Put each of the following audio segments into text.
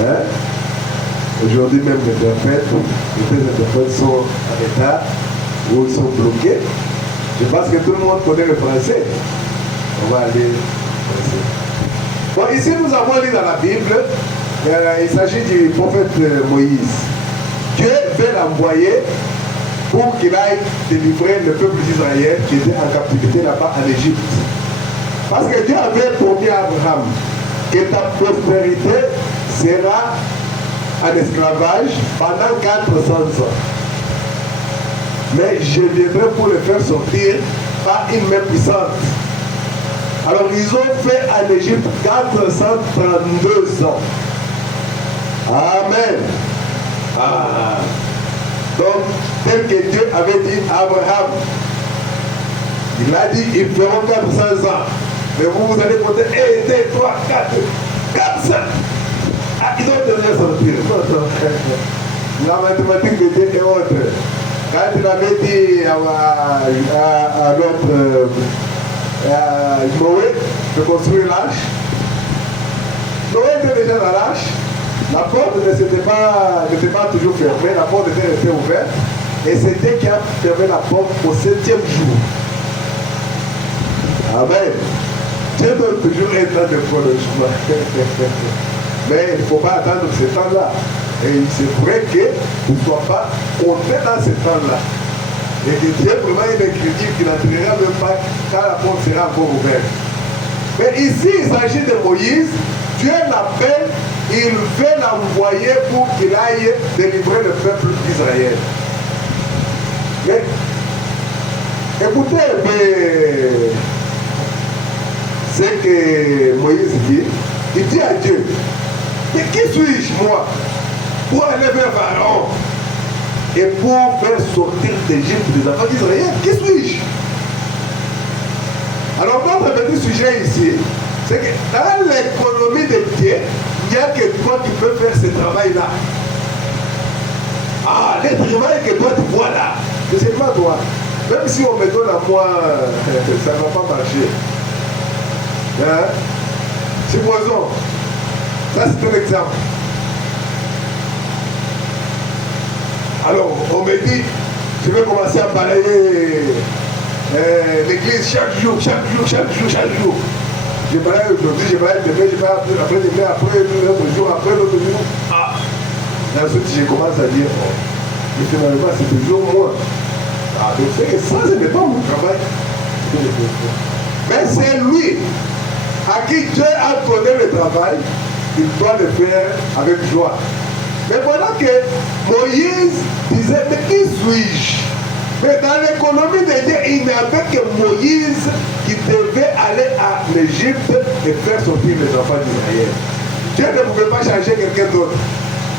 Hein? Aujourd'hui même les interprètes sont en état où ils sont bloqués. Je pense que tout le monde connaît le français. On va aller au français. Bon, ici nous avons lu dans la Bible, il s'agit du prophète Moïse. Dieu veut l'envoyer pour qu'il aille délivrer le peuple d'Israël qui était en captivité là-bas en Égypte. Parce que Dieu avait promis à Abraham que ta prospérité sera en esclavage pendant 400 ans. Mais je viendrai pour le faire sortir par une main puissante. Alors ils ont fait en Égypte 432 ans. Amen. Ah. Donc, tel que Dieu avait dit à Abraham, il a dit, ils feront 400 ans. Mais vous allez compter 1, 2, 3, 4, 400. Ah, ils ont déjà sorti. La mathématique de Dieu est autre. Quand il avait dit à notre Noé de construire l'arche, Noé était déjà dans l'arche. La porte n'était pas toujours fermée, la porte était restée ouverte. Et c'est Dieu qui a fermé la porte au 7e jour. Amen. Dieu donne toujours un temps de prolongement. Mais il ne faut pas attendre ce temps-là. Et il se pourrait que tu ne sois pas compté dans ce temps-là. Et que Dieu vraiment une écriture qui n'entrera même pas quand la porte sera encore ouverte. Mais ici, il s'agit de Moïse. Dieu l'appelle, il veut l'envoyer pour qu'il aille délivrer le peuple d'Israël. Mais, écoutez, ce que Moïse dit, il dit à Dieu, mais qui suis-je moi pour aller vers Pharaon et pour faire sortir d'Égypte les enfants d'Israël? Qui suis-je? Alors notre petit sujet ici, c'est que dans l'économie de Dieu, il n'y a que toi qui peux faire ce travail-là. Ah, le travail que toi tu vois là, c'est seulement toi. Même si on me donne à moi, ça ne va pas marcher. Hein? Supposons, ça c'est un exemple. Alors, on me dit, je vais commencer à balayer l'église chaque jour. Je balaye aujourd'hui, je balaye demain, je balaye après demain, après l'autre jour, après l'autre jour. Ah! Et ensuite, je commence à dire, oh, mais finalement, c'est toujours moi. Ah, donc c'est que ça, ce n'est pas mon travail. Mais c'est lui à qui Dieu a donné le travail, il doit le faire avec joie. Mais voilà que Moïse disait, mais qui suis-je? Mais dans l'économie de Dieu, il n'y avait que Moïse qui devait aller à l'Égypte et faire sortir les enfants d'Israël. Dieu ne pouvait pas changer quelqu'un d'autre.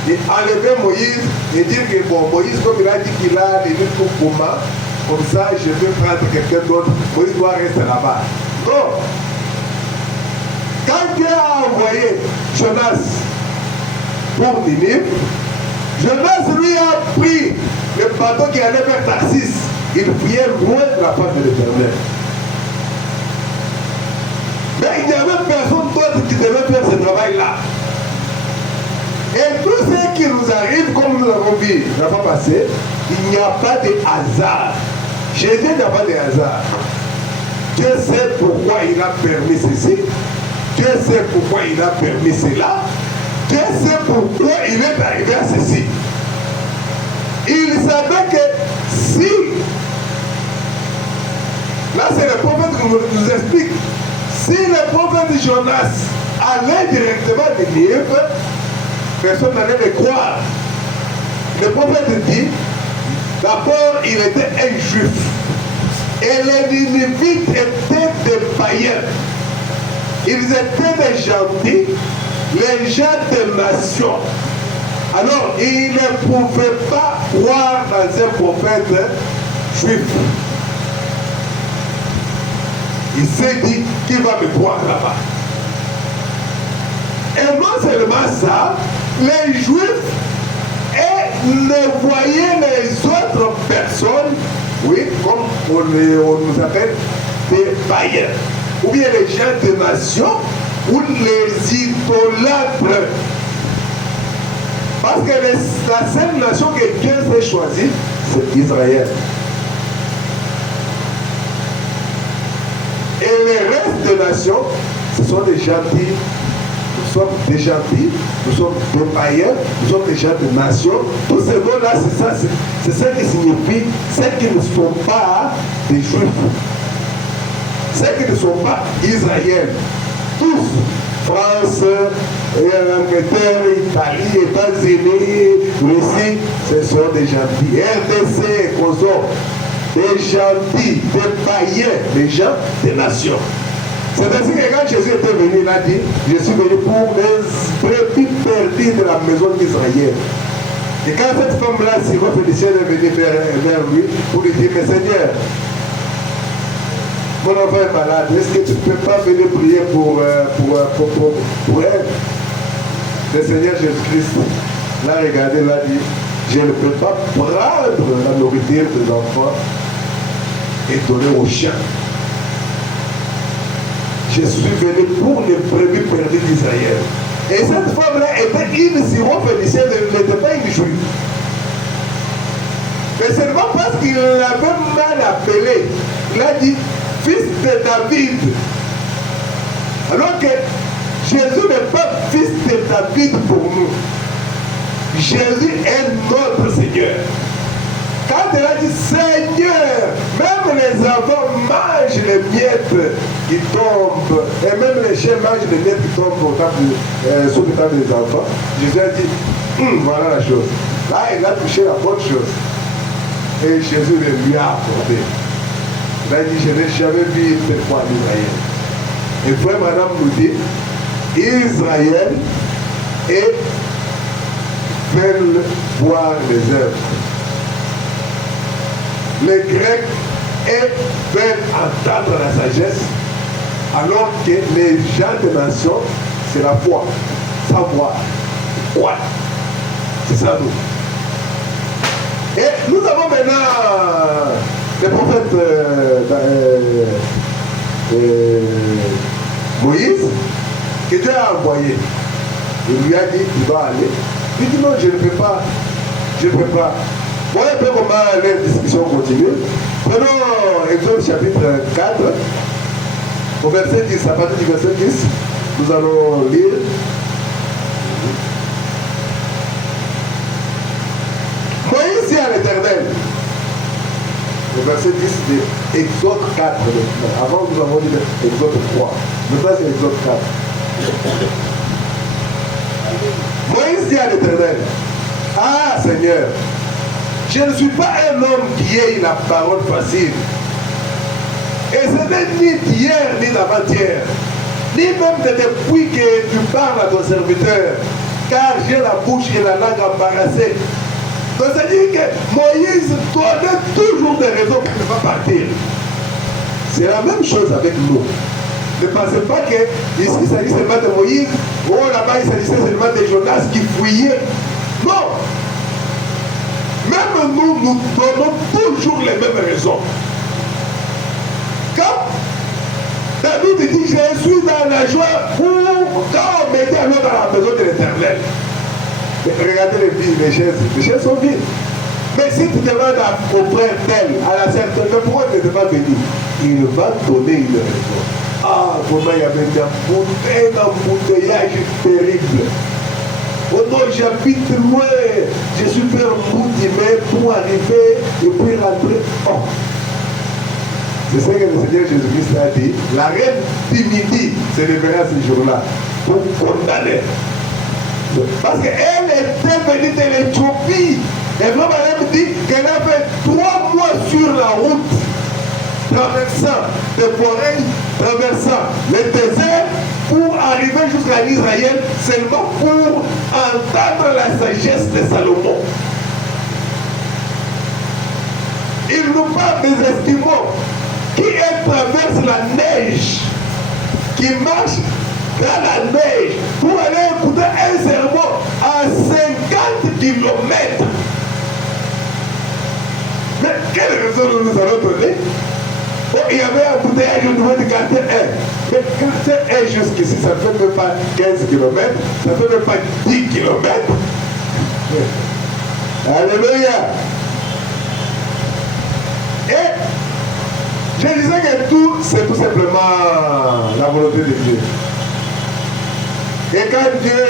Il enlevait Moïse et dire que bon, Moïse, comme il a dit qu'il a les livres pour Kouma, comme ça je vais prendre quelqu'un d'autre, Moïse doit rester là-bas. Non. Quand Dieu a envoyé Jonas pour Ninive, Jonas lui a pris le bateau qui allait vers Tarsis. Il priait loin de la face de l'Éternel. Mais il n'y avait personne d'autre qui devait faire ce travail-là. Et tout ce qui nous arrive, comme nous l'avons vu la fois passée, il n'y a pas de hasard. Jésus n'a pas de hasard. Dieu sait pourquoi il a permis ceci. Dieu sait pourquoi il a permis cela. Dieu sait pourquoi il est arrivé à ceci. Il savait que si, là c'est le prophète qui nous explique, si le prophète Jonas allait directement de Ninive, personne n'allait le croire. Le prophète dit, d'abord il était un juif. Et les Ninivites étaient des païens. Ils étaient des gentils, les gens des nations. Alors, il ne pouvait pas croire dans un prophète juif. Il s'est dit qu'il va me croire là-bas. Et non seulement ça, les juifs ne voyaient les autres personnes, oui, comme on nous appelle des païens, ou bien les gens des nations, ou les idolâtres. Parce que la seule nation que Dieu s'est choisie, c'est Israël. Et les restes de nations, ce sont des gentils. Nous sommes des gentils, nous sommes des païens, nous sommes des gens de nations. Tous ces mots-là, c'est ça, c'est ce qui signifie ceux qui ne sont pas des juifs. Ceux qui ne sont pas Israël. Tous, France, Angleterre, Italie, États-Unis, Russie, ce sont des gentils. RDC, Kosovo, des gentils, des païens, des gens des nations. C'est ainsi que quand Jésus était venu, il a dit, je suis venu pour les brebis perdues de la maison d'Israël. Et quand cette femme-là, syrophénicienne, est venue vers lui pour lui dire, mais Seigneur, mon enfant est malade, est-ce que tu ne peux pas venir prier pour elle? Le Seigneur Jésus-Christ l'a regardé, l'a dit, je ne peux pas prendre la nourriture des enfants et donner aux chiens. Je suis venu pour les brebis perdues d'Israël. Et cette femme-là était une syrophénicienne, elle n'était pas une juive. Mais seulement parce qu'il l'avait mal appelé, il a dit, fils de David. Alors que Jésus n'est pas fils de David pour nous. Jésus est notre Seigneur. Quand elle a dit Seigneur, même les enfants mangent les miettes qui tombent, et même les chiens mangent les miettes qui tombent sous le temps des enfants, Jésus a dit, voilà la chose. Là, il a touché la bonne chose. Et Jésus le lui a accordé. Il a dit, je n'ai jamais vu une telle fois en Israël. Et frère madame nous dit, Israël et veulent voir les œuvres. Les Grecs veulent entendre la sagesse, alors que les gens de nation, c'est la foi. Savoir. Quoi? C'est ça nous. Et nous avons maintenant le prophète Moïse, que Dieu a envoyé. Il lui a dit, tu dois aller. Il dit non, je ne peux pas. Je ne peux pas. Voilà un peu comment les discussions continuent. Prenons Exode chapitre 4, au verset 10, à partir du verset 10, nous allons lire. Moïse dit à l'Éternel, le verset 10 de Exode 4, avant nous avons dit Exode 3, maintenant c'est Exode 4. Moïse dit à l'Éternel, ah Seigneur, je ne suis pas un homme qui ait la parole facile. Et ce n'est ni d'hier ni d'avant-hier, ni même de depuis que tu parles à ton serviteur, car j'ai la bouche et la langue embarrassée. Donc ça dit que Moïse donnait toujours des raisons pour ne pas partir. C'est la même chose avec nous. Ne pensez pas que ici il s'agit seulement de Moïse, ou là-bas il s'agissait seulement de Jonas qui fuyait. Non! Même nous, nous donnons toujours les mêmes raisons. Quand David dit, je suis dans la joie quand on mettait alors dans la maison de l'Éternel. Regardez les chaises sont vides. Mais si tu demandes au frère tel, à la certaine, pourquoi tu ne vas pas venir? Il va donner une raison. Ah, comment il y avait un embouteillage terrible. Oh non, j'habite loin, je suis fait un bout d'hiver pour arriver et puis rentrer. Oh. C'est ce que le Seigneur Jésus-Christ a dit. La reine d'Imidi se lèvera ce jour-là pour condamner. Parce qu'elle était venue de l'Éthiopie. Et vraiment, elle me dit qu'elle a fait 3 mois sur la route, traversant des forêts, traversant le désert, pour arriver jusqu'à Israël, seulement pour entendre la sagesse de Salomon. Il nous parle des Esquimaux qui traversent la neige, qui marchent dans la neige pour aller écouter un sermon à 50 km. Mais quelle raison nous allons donner? Oh, il y avait un bouteillage au niveau du quartier 1. Mais quartier 1 jusqu'ici, ça ne fait même pas 15 km, ça ne fait même pas 10 km. Alléluia. Et je disais que tout, c'est tout simplement la volonté de Dieu. Et quand Dieu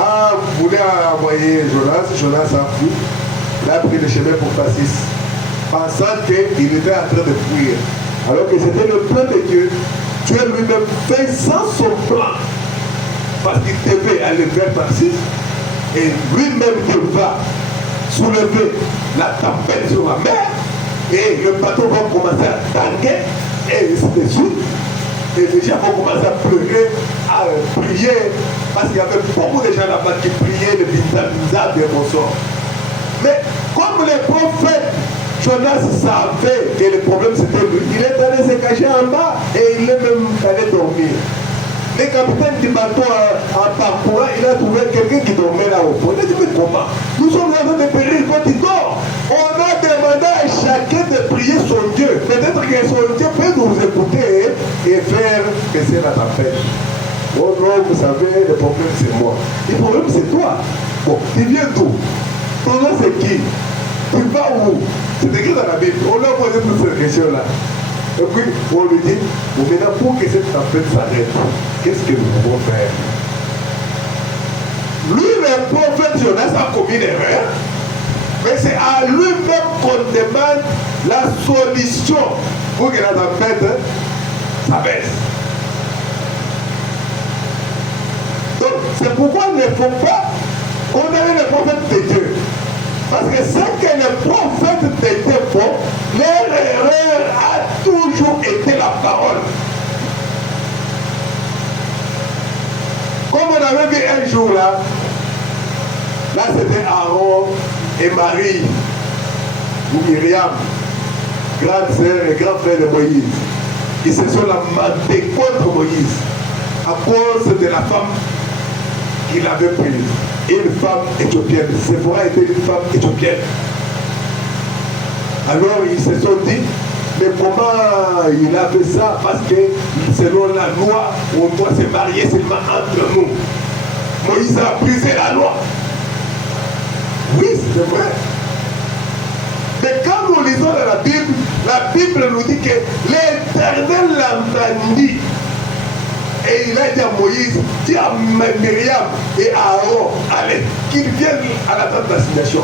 a voulu envoyer Jonas a fui. Il a pris le chemin pour Tarsis, pensant qu'il était en train de fuir. Alors que c'était le plan de Dieu. Dieu lui-même faisant son plan, parce qu'il devait aller vers Tarsis, et lui-même devra soulever la tempête sur la mer, et le bateau va commencer à tanguer, et ainsi de suite. Et les gens vont commencer à pleurer, à prier, parce qu'il y avait beaucoup de gens là-bas qui priaient le visage des consorts. Mais comme les prophètes, Jonas savait que le problème c'était lui, il est allé se cacher en bas et il est même allé dormir. Le capitaine du bateau en parcourant, il a trouvé quelqu'un qui dormait là au fond. Il a dit, mais comment? Nous sommes en train de périr quand il dort. On a demandé à chacun de prier son Dieu. Peut-être que son Dieu peut nous écouter et faire baisser la tempête. Oh non, vous savez, le problème c'est moi. Le problème c'est toi. Bon, tu viens d'où? Ton nom c'est qui? Tu vas où? C'est écrit dans la Bible. On a posé toutes ces questions-là. Et puis, on lui dit, bon, maintenant, pour que cette tempête s'arrête, qu'est-ce que nous pouvons faire? Lui, le prophète Jonas a commis une erreur, mais c'est à lui-même qu'on demande la solution pour que la tempête s'abaisse. Donc, c'est pourquoi il ne faut pas condamner le prophète de Dieu. Parce que ce que les prophètes de Dieu font, leur erreur a toujours été la parole. Comme on avait vu un jour là c'était Aaron et Marie, ou Myriam, grande sœur et grand frère de Moïse. Ils se sont lamentés contre Moïse à cause de la femme qu'il avait prise. Une femme éthiopienne. Séphora était une femme éthiopienne. Alors ils se sont dit, mais comment il a fait ça? Parce que selon la loi, on doit se marier seulement entre nous. Moïse a brisé la loi. Oui, c'est vrai. Mais quand nous lisons dans la Bible nous dit que l'Éternel l'entendit. Et il a dit à Moïse, dis à Myriam et à Aaron, allez, qu'ils viennent à la tente d'assignation.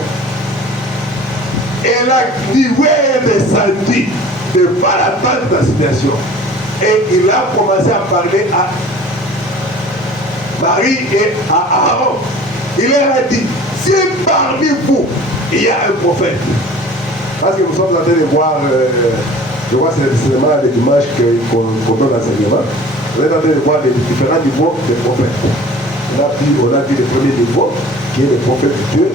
Et là, Nioué est descendu devant la tente d'assignation. Et il a commencé à parler à Marie et à Aaron. Il leur a dit, si parmi vous, il y a un prophète. Parce que nous sommes en train de voir, je vois c'est seulement les dimanches qu'on donne l'enseignement. On est en train de voir les différents niveaux des prophètes. On a vu le premier niveau, qui est le prophète de Dieu,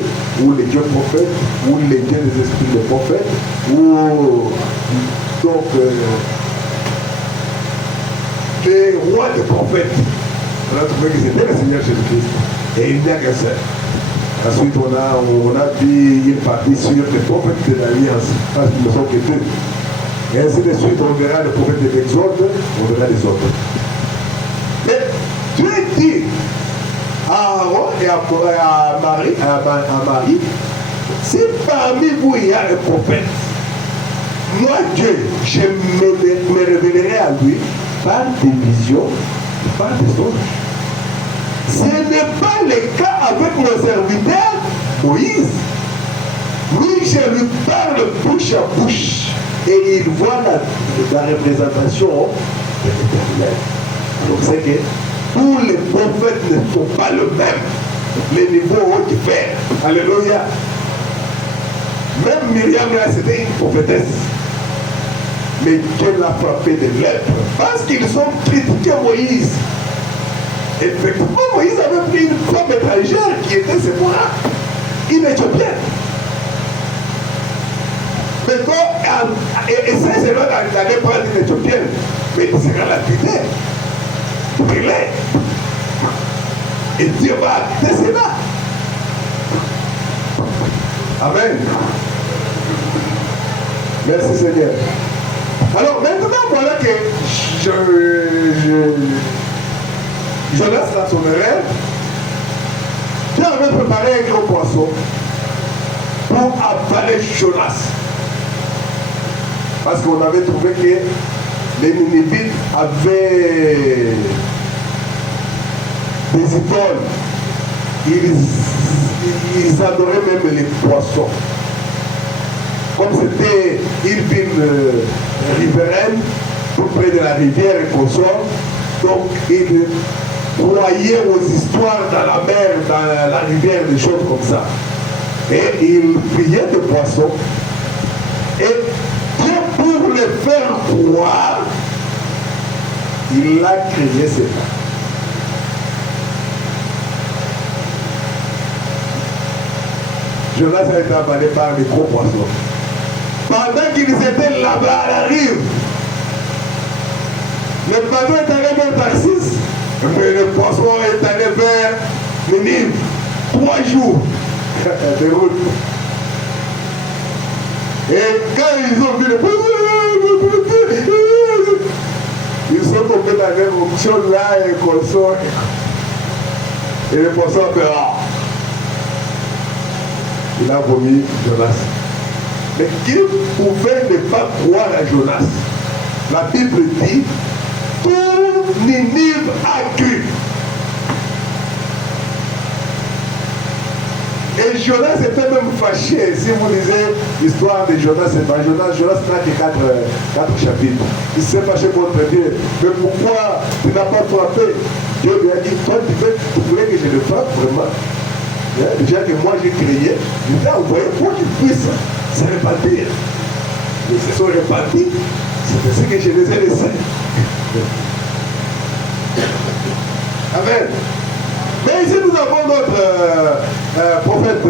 ou les dieux prophètes, ou les dieux des esprits des prophètes, ou donc les rois des prophètes. On a trouvé que c'était le Seigneur Jésus-Christ. Et il n'y a qu'un seul. Ensuite, on a vu une partie sur les prophètes de l'Alliance, parce qu'ils ne sont que deux. Et ainsi de suite, on verra les prophètes de l'Exode, on verra les autres. Mais Dieu dit à Aaron et à Marie, si parmi vous il y a un prophète, moi Dieu, je me révélerai à lui par des visions, par des songes. Ce n'est pas le cas avec mon serviteur Moïse. Lui, je lui parle bouche à bouche et il voit la représentation de l'Éternel. Donc c'est que tous les prophètes ne sont pas le même. Les niveaux ont diffèrent. Alléluia. Même Myriam là, c'était une prophétesse. Mais Dieu l'a frappé de lèpre parce qu'ils ont critiqué Moïse. Effectivement, Moïse avait pris une femme étrangère qui était Séphora, une éthiopienne. Et ça, c'est là d'aller prendre une éthiopienne, mais il sera lapidé, brûlé. Et Dieu va acter cela. Amen. Merci Seigneur. Alors maintenant, voilà que Jonas dans son erreur, Dieu avait préparé un gros poisson pour avaler Jonas. Parce qu'on avait trouvé que les Ninivites avaient des idoles. Ils adoraient même les poissons. Comme c'était une ville riveraine, tout près de la rivière et consort, donc ils croyaient aux histoires dans la mer, dans la rivière, des choses comme ça. Et ils priaient de poissons. Et Dieu, pour les faire croire, il a créé ces temps. Jonas a été avalé par les gros poissons. Pendant qu'ils étaient là-bas à la rive, le bateau est allé vers Tarsis, mais le poisson est allé vers Ninive. 3 jours de route. Et quand ils ont vu le poisson, ils sont tombés dans l'éruption là et consort. Et le poisson a fait il a vomi Jonas. Mais qui pouvait ne pas croire à Jonas? La Bible dit, tout Ninive a cru. Et Jonas était même fâché. Si vous lisez l'histoire de Jonas, c'est pas Jonas n'a que 4 chapitres. Il s'est fâché contre Dieu. Mais pourquoi tu n'as pas frappé? Dieu lui a dit, toi tu voulais que je le frappe vraiment. Déjà que moi j'ai créé, il a envoyé pour qu'ils puissent se répartir. Ils se sont répartis, c'est ce que je les ai laissés. Amen. Mais ici nous avons notre prophète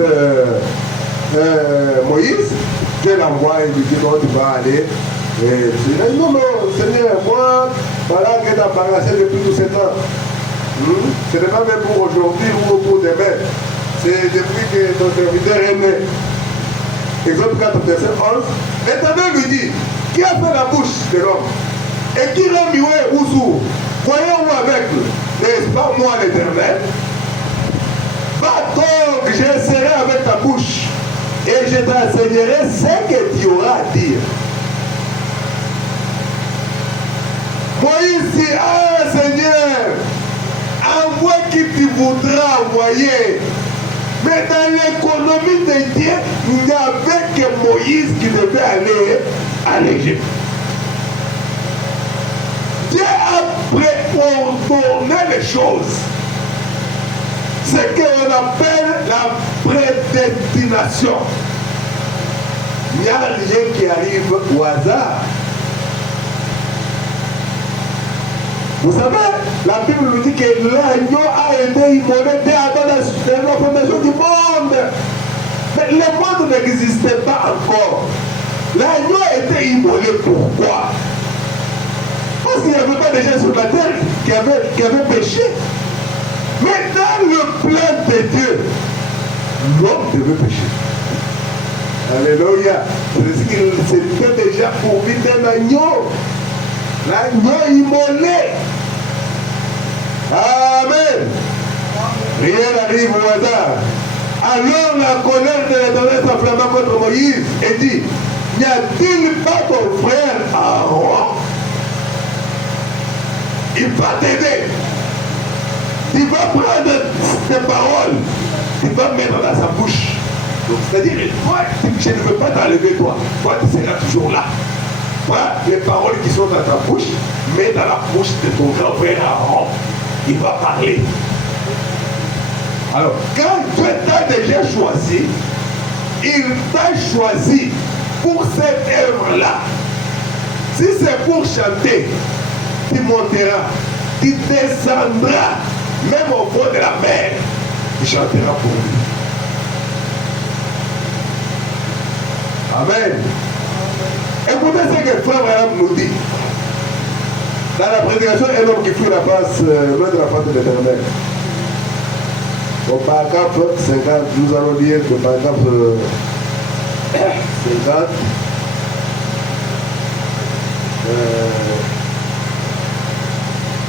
Moïse. Dieu l'envoie et lui dit non, tu vas aller. Et il dit non, Seigneur, moi, voilà que tu as embarrassé depuis tous ces temps. Ce n'est pas même pour aujourd'hui ou pour demain. C'est depuis que ton serviteur est né. Exode 4, verset 11. L'Éternel lui dit, qui a fait la bouche de l'homme? Et qui l'a mis ou sourd? Voyons-nous avec, n'est-ce pas moi l'Éternel? Va donc, je serai avec ta bouche et je t'enseignerai ce que tu auras à dire. Moïse dit, ah Seigneur, envoie qui tu voudras envoyer. Mais dans l'économie de Dieu, il n'y avait que Moïse qui devait aller à l'Égypte. Dieu a préordonné les choses. Ce qu'on appelle la prédestination. Il n'y a rien qui arrive au hasard. Vous savez, la Bible nous dit que l'agneau a été immolé dès la fondation du monde. Mais le monde n'existait pas encore. L'agneau a été immolé. Pourquoi? Parce qu'il n'y avait pas de gens sur la terre qui avaient péché. Mais dans le plan de Dieu, l'homme devait pécher. Alléluia. C'est qu'il s'était déjà pourvu d'un agneau. L'agneau immolé. Amen. Rien n'arrive au hasard. Alors la colère de l'Éternel s'enflamma contre Moïse et dit, n'y a-t-il pas ton frère Aaron? Il va t'aider. Il va prendre tes paroles. Il va mettre dans sa bouche. Donc c'est-à-dire, toi, je ne veux pas t'enlever toi. Toi, tu seras toujours là. Voilà les paroles qui sont dans ta bouche, mets dans la bouche de ton grand frère Aaron. Il va parler. Alors, quand Dieu t'a déjà choisi, il t'a choisi pour cette œuvre-là. Si c'est pour chanter, tu monteras, tu descendras, même au fond de la mer, tu chanteras pour lui. Amen. Écoutez ce que Frère Abraham nous dit. Dans la prédication, un homme qui fuit la face, loin de la face de l'Éternel. Au paragraphe 50, nous allons lire le paragraphe 50.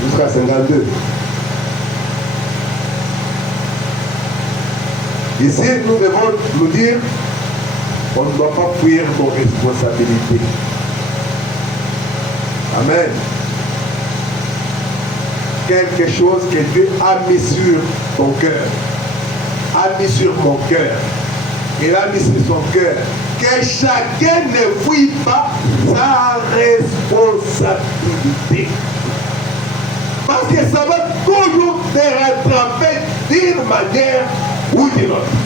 Jusqu'à 52. Ici, nous devons nous dire, on ne doit pas fuir nos responsabilités. Amen. Quelque chose que Dieu a mis sur ton cœur, a mis sur mon cœur, il a mis sur son cœur, que chacun ne fuit pas sa responsabilité. Parce que ça va toujours te rattraper d'une manière ou d'une autre.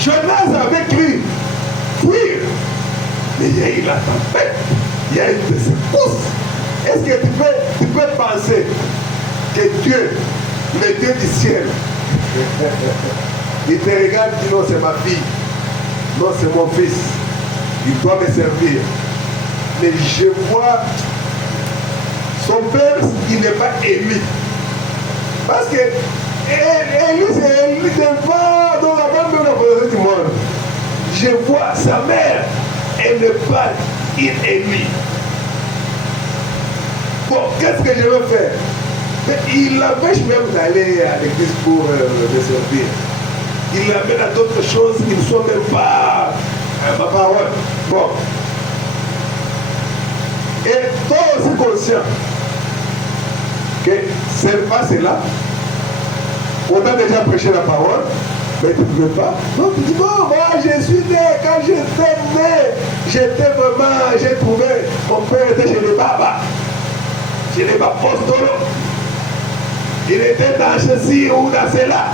Jonas avait cru fuir, mais il y a eu la tempête, il y a eu des secousses. Est-ce que tu peux penser que Dieu, le Dieu du ciel, il te regarde et dit non, c'est ma fille, non, c'est mon fils, il doit me servir. Mais je vois son père, il n'est pas Élie. Parce que Élie, c'est Élie devant, donc avant même la volonté du monde. Je vois sa mère, elle n'est pas une Élie. Bon, qu'est-ce que je veux faire? Mais il l'empêche même d'aller à l'église pour le servir. Il l'amène à d'autres choses qui ne sont même pas ma parole. Bon. Et toi aussi conscient que c'est pas cela. On a déjà prêché la parole, mais tu ne veux pas. Donc tu dis, bon, moi je suis né, quand j'étais né, j'étais vraiment, j'ai trouvé, mon père était chez les babas. Chez les apostolo. Il était dans ceci ou dans cela.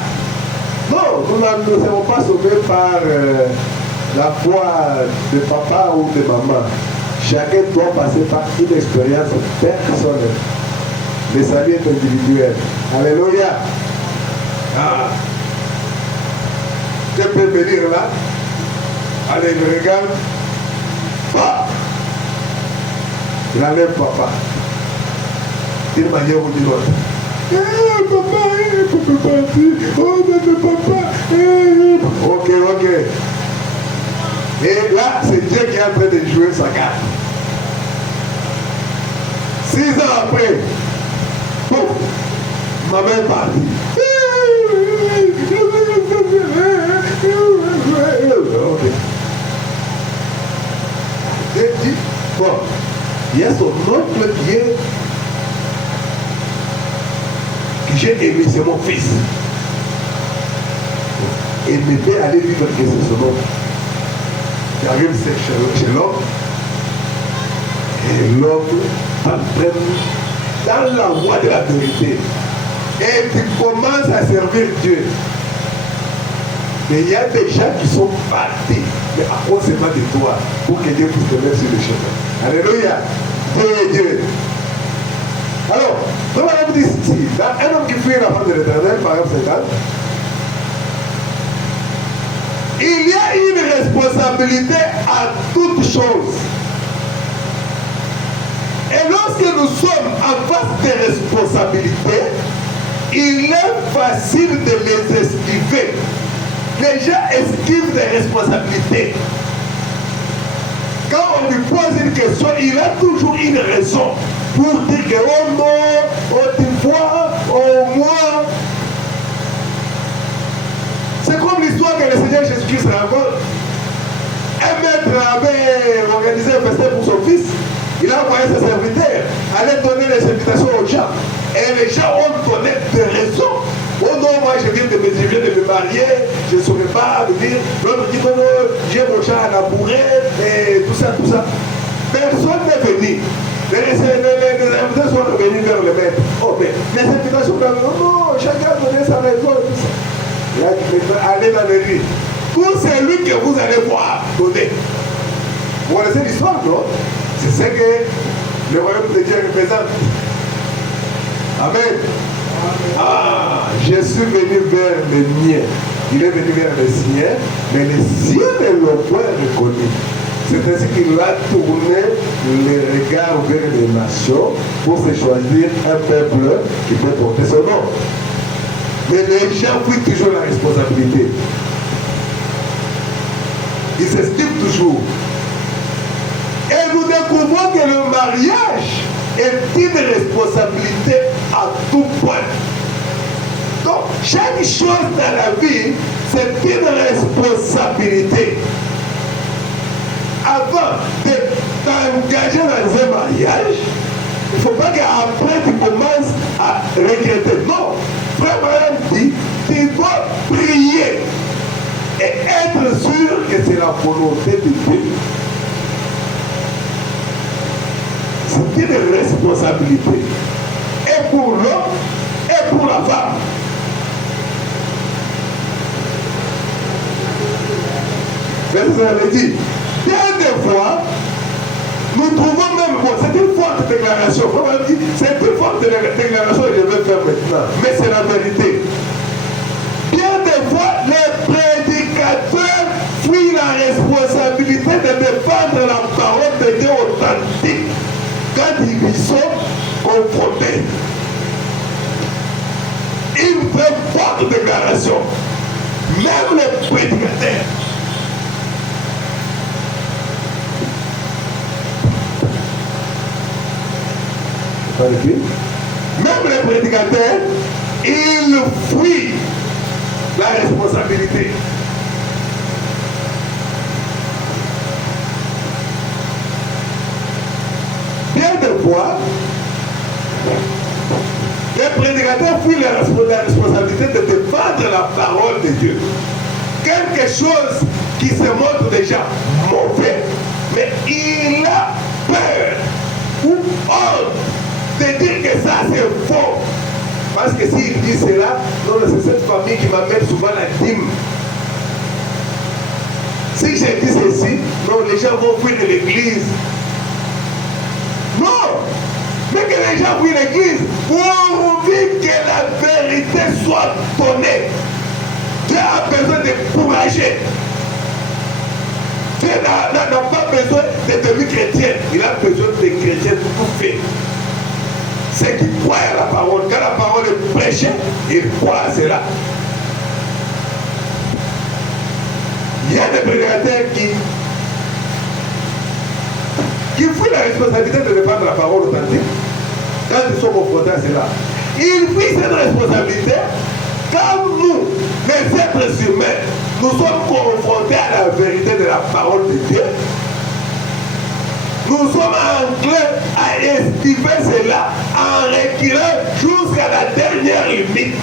Non, nous ne serons pas sauvés par la foi de papa ou de maman. Chacun doit passer par une expérience personnelle. Le salut est individuel. Alléluia. Ah. Tu peux venir là. Allez, il regarde. Ah. Il enlève papa. D'une manière ou d'une autre. Papa, papa, oh, papa, ok. Et là, c'est Dieu qui est en train de jouer sa carte. 6 ans après, boum, ma mère est partie. Ok. Dieu dit, bon, il y a son oncle qui est j'ai aimé, c'est mon fils. Et me fait aller vivre que c'est son homme. Il arrive chez l'homme. Et l'homme t'entraîne dans la voie de la vérité. Et tu commences à servir Dieu. Mais il y a des gens qui sont partis. Mais à cause de toi, pour que Dieu puisse te mettre sur le chemin. Alléluia. Dieu est Dieu. Alors, on va vous dire ici, un homme qui fuit la face de l'Éternel, par exemple 50, il y a une responsabilité à toute chose. Et lorsque nous sommes en face des responsabilités, il est facile de les esquiver. Les gens esquivent des responsabilités. Quand on lui pose une question, il a toujours une raison pour dire que oh non, oh tu vois, oh moi. C'est comme l'histoire que le Seigneur Jésus-Christ raconte. Un maître avait organisé un festin pour son fils. Il a envoyé ses serviteurs aller donner les invitations aux gens. Et les gens ont donné des raisons. Oh non, moi je viens de me marier, je ne saurais pas venir. L'autre dit non, j'ai mon chat à labourer et tout ça. Personne n'est venu. Les invités sont revenus vers le maître. Oh, mais les invitations, non, chacun a donné sa raison et tout ça. Il a dit, allez dans les rues. Tout celui que vous allez voir donner. Vous connaissez l'histoire, non? C'est ce que le royaume de Dieu représente. Amen. Ah, je suis venu vers les miens. Il est venu vers les siens, mais les siens ne l'ont pas reconnu. C'est ainsi qu'il a tourné les regards vers les nations pour se choisir un peuple qui peut porter son nom. Mais les gens fuient toujours la responsabilité. Ils s'estiment toujours. Et nous découvrons que le mariage est une responsabilité à tout point. Donc, chaque chose dans la vie, c'est une responsabilité. Avant de t'engager dans un mariage, il ne faut pas qu'après tu commences à regretter. Non, Frère Branham dit, tu dois prier et être sûr que c'est la volonté de Dieu. C'est une responsabilité. Et pour l'homme, et pour la femme. Mais vous avez dit, bien des fois, nous trouvons même, bon, c'est une forte déclaration. C'est une forte déclaration que je vais faire maintenant. Mais c'est la vérité. Bien des fois, les prédicateurs fuient la responsabilité de défendre la parole de Dieu authentique quand ils y sont confrontés. Une très forte déclaration. Même les prédicateurs. Même les prédicateurs, ils fuient la responsabilité. Bien des fois, les prédicateurs fuient la responsabilité de défendre la parole de Dieu. Quelque chose qui se montre déjà mauvais, mais il a peur ou honte de dire que ça c'est faux. Parce que s'il dit cela, non, c'est cette famille qui m'amène souvent la dîme. Si je dis ceci, non, les gens vont fuir de l'église. Non, mais que les gens fuient l'église pour que la vérité soit donnée. Dieu a besoin de courager. Dieu n'a pas besoin de devenir chrétien. Il a besoin de chrétiens tout fait. C'est qui croient à la parole. Quand la parole est prêchée, ils croient à cela. Il y a des prédicateurs qui fuient la responsabilité de défendre la parole authentique quand ils sont confrontés à cela. Ils fuient cette responsabilité quand nous, les êtres humains, nous sommes confrontés à la vérité de la parole de Dieu. Nous sommes enclins à esquiver cela en reculant jusqu'à la dernière limite.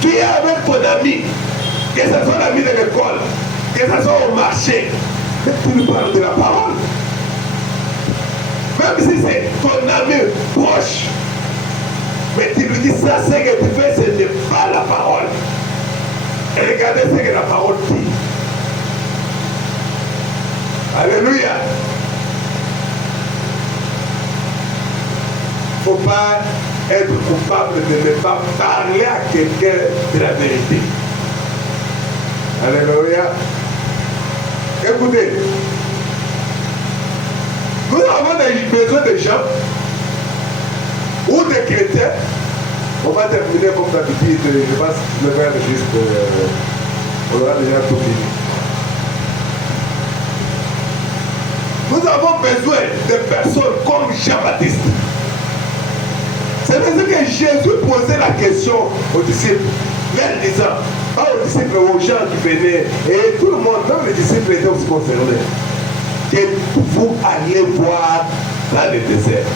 Tu es avec ton ami, que ce soit l'ami de l'école, que ce soit au marché, mais tu lui parles de la parole. Même si c'est ton ami proche, mais tu lui dis ça, ce que tu fais, ce n'est pas la parole. Et regardez ce que la parole dit. Alléluia. Il ne faut pas être coupable de ne pas parler à quelqu'un de la vérité. Alléluia. Écoutez, nous avons besoin de gens ou des chrétiens. On va terminer comme d'habitude. Je pense que le faire juste. On aura déjà tout fini. Nous avons besoin de personnes comme Jean-Baptiste. C'est pour ça que Jésus posait la question aux disciples, leur disant, pas aux disciples, aux gens qui venaient, et tout le monde, même les disciples étaient aussi concernés, que vous allez voir dans le désert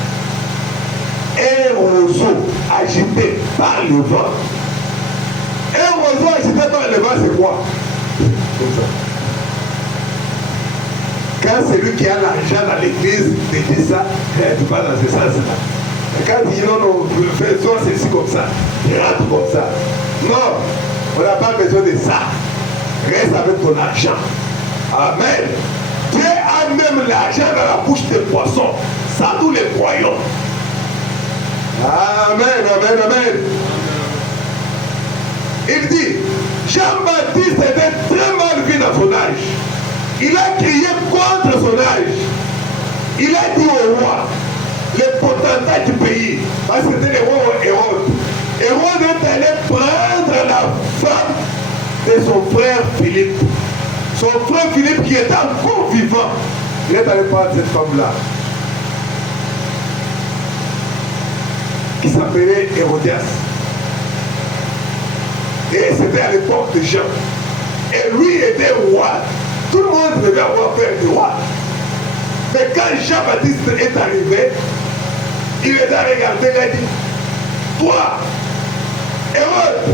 un roseau agité par le vent. Un roseau agité par le vent, c'est quoi? Comme ça. Quand celui qui a l'argent dans l'église te dit ça, tu vas dans ce sens-là. Et quand il dit non, faisons ceci comme ça, il rentre comme ça. Non, on n'a pas besoin de ça. Reste avec ton argent. Amen. Dieu a même l'argent dans la bouche des poissons. Ça, nous les croyons. Amen, amen, amen. Il dit, Jean-Baptiste était très mal vu dans son âge. Il a crié contre son âge. Il a dit au roi, le potentat du pays, parce que c'était le roi Hérode. Hérode est allé prendre la femme de son frère Philippe. Son frère Philippe qui est encore vivant, il est allé prendre cette femme-là. qui s'appelait Hérodias. Et c'était à l'époque de Jean. Et lui était roi. Tout le monde devait avoir peur du roi. Mais quand Jean-Baptiste est arrivé, il les a regardés et a dit, toi, Hérode,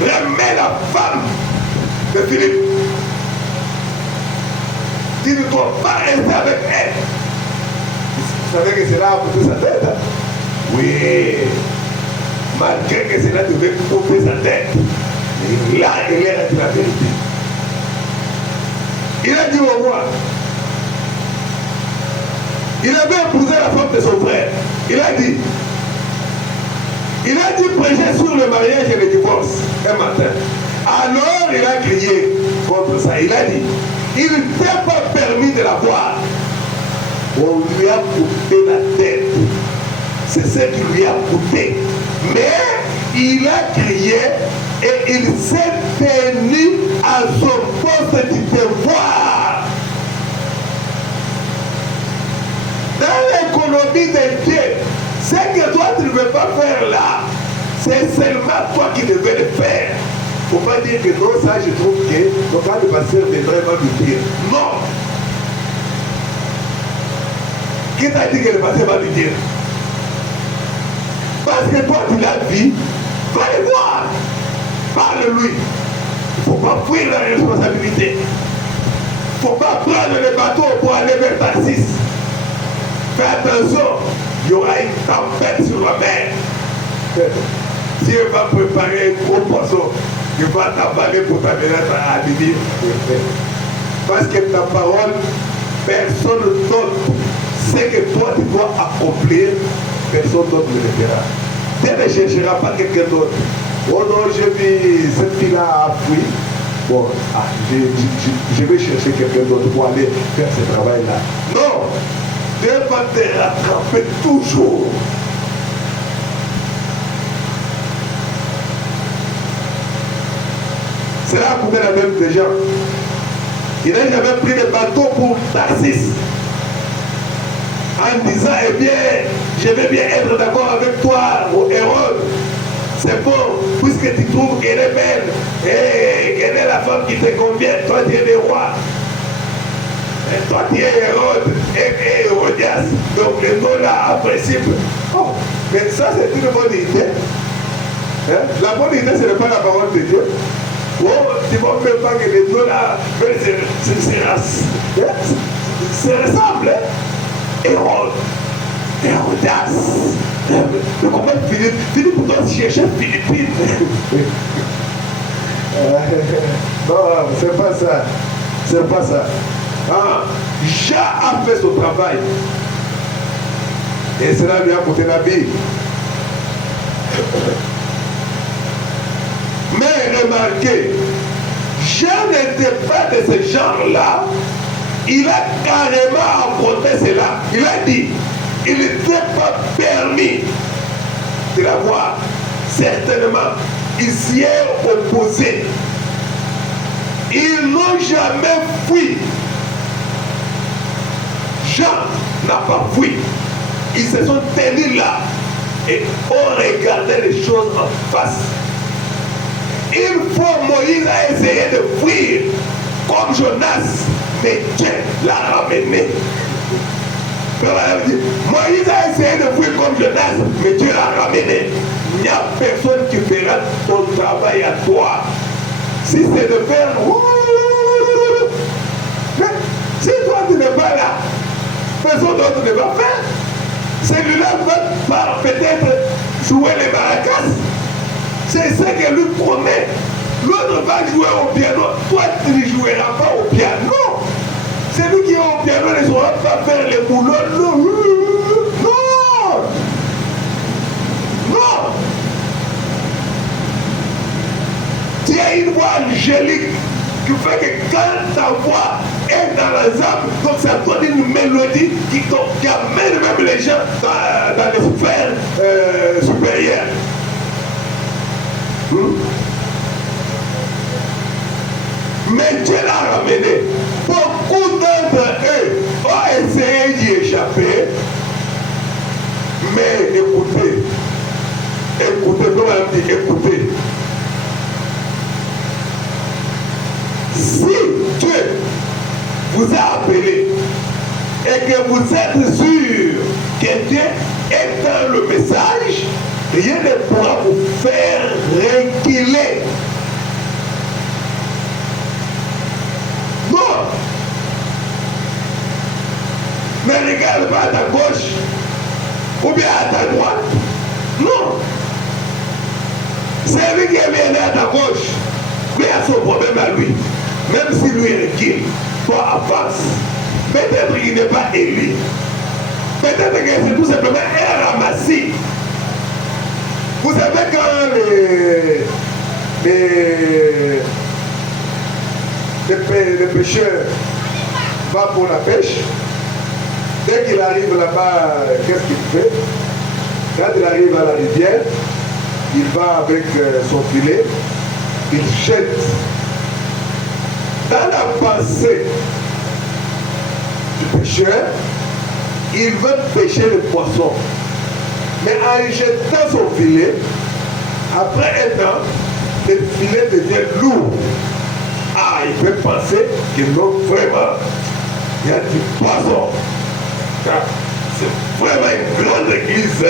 remets la femme de Philippe. Tu ne dois pas rester avec elle. Vous savez que cela a coupé sa tête, hein? Oui. Malgré que cela devait couper sa tête. Mais là, il a dit la vérité. Il a dit au roi, il avait épousé la femme de son frère. Il a dit prêcher sur le mariage et le divorce un matin. Alors il a crié contre ça. Il a dit, il ne t'est pas permis de la voir. On lui a coupé la tête. C'est ce qui lui a coûté. Mais il a crié et il s'est tenu à son poste du devoir. Dans l'économie de Dieu, ce que toi tu ne veux pas faire là, c'est seulement toi qui devais le faire. Il ne faut pas dire que non, ça je trouve que donc quand le pasteur devrait vraiment lui dire. Non. Qui t'a dit que le pasteur va lui dire? Parce que toi tu l'as dit, va le voir. Parle-lui. Il ne faut pas fuir la responsabilité. Il ne faut pas prendre le bateau pour aller vers Tarsis. Fais attention, il y aura une tempête sur la mer. Dieu va préparer un gros poisson qui va t'avaler pour t'amener à Libye. Parce que ta parole, personne d'autre sait que toi tu dois accomplir, personne d'autre ne le fera. Dieu ne cherchera pas quelqu'un d'autre. Oh non, j'ai vu cette fille-là a fui. Bon, je vais chercher quelqu'un d'autre pour aller faire ce travail-là. Non! Dieu va te rattraper toujours. Cela a coupé la même des gens. Il n'a jamais pris le bateau pour Tarsis. En disant, eh bien, je vais bien être d'accord avec toi, Hérode. C'est bon, puisque tu trouves qu'elle est belle et qu'elle est la femme qui te convient, toi tu es le roi. Et toi tu es Hérode et Hérodias. Donc le nom là, en principe. Oh, mais ça c'est une bonne idée. Hein? La bonne idée, ce n'est pas la parole de Dieu. Oh, tu ne vois même pas que les deux là se ressemblent. Hein? Hérode, Hérodias. Mais comment Philippe doit chercher Philippine? Non, c'est pas ça. C'est pas ça. Ah, Jean a fait son travail. Et cela lui a coûté la vie. Mais remarquez, Jean n'était pas de ce genre-là. Il a carrément affronté cela. Il a dit, il n'était pas permis de la voir. Certainement, ils s'y est opposé. Ils n'ont jamais fui. Jean n'a pas fui. Ils se sont tenus là et ont regardé les choses en face. Une fois, Moïse a essayé de fuir comme Jonas, mais Dieu l'a ramené. Moïse a essayé de fuir comme Jonas, mais Dieu l'a ramené. Il n'y a personne qui fera ton travail à toi. Si c'est de faire... Mais si toi tu n'es pas là, personne d'autre ne va faire. Celui-là va peut-être jouer les maracas. C'est ce que lui promet. L'autre va jouer au piano. Toi, tu ne joueras pas au piano. Celui qui est au piano ne saura pas faire les boulots. Non. Non. Non. Tu as une voix angélique qui fait que quand ta voix est dans la âme, donc ça donne une mélodie qui amène même les gens dans les sphères supérieures. Mais Dieu l'a ramené. Beaucoup d'entre eux ont essayé d'y échapper. Mais écoutez, écoutez, comme elle dit, écoutez. Si Dieu vous a appelé et que vous êtes sûr que Dieu est dans le message, rien ne pourra vous faire reculer. Non. Ne regarde pas à ta gauche ou bien à ta droite. Non. C'est lui qui est venu à ta gauche. Lui a son problème à lui. Même si lui recule, toi avance. Peut-être qu'il n'est pas élu. Peut-être que c'est tout simplement un ramassis. Vous savez quand les pêcheurs vont pour la pêche, dès qu'il arrive là-bas, qu'est-ce qu'il fait? Quand il arrive à la rivière, il va avec son filet, il jette. Dans la pensée du pêcheur, il veut pêcher le poisson. Mais en jetant son filet, après un temps, le filet devient lourd. Ah, il peut penser que non, vraiment, il y a du poisson. C'est vraiment une grande église.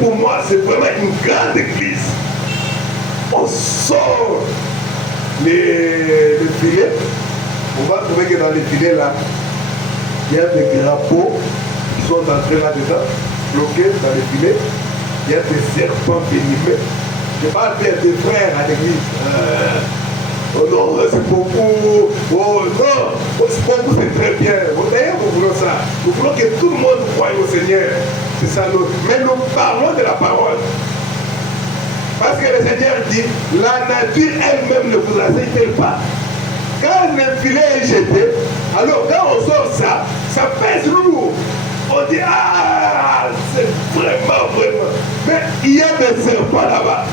Pour moi, c'est vraiment une grande église. On sort les filets. On va trouver que dans les filets là, il y a des crapauds qui sont entrés là-dedans, bloqués dans les filets. Il y a des serpents venimeux. Je parle bien des frères à l'église. Oh non, c'est beaucoup. Oh non, c'est beaucoup, c'est très bien. D'ailleurs, nous voulons ça. Nous voulons que tout le monde croie au Seigneur. C'est ça. Mais nous parlons de la parole. Parce que le Seigneur dit, la nature elle-même ne vous enseigne pas. Quand le filet est jeté, alors quand on sort ça, ça pèse lourd. On dit, ah, c'est vraiment. Mais il y a des serpents là-bas.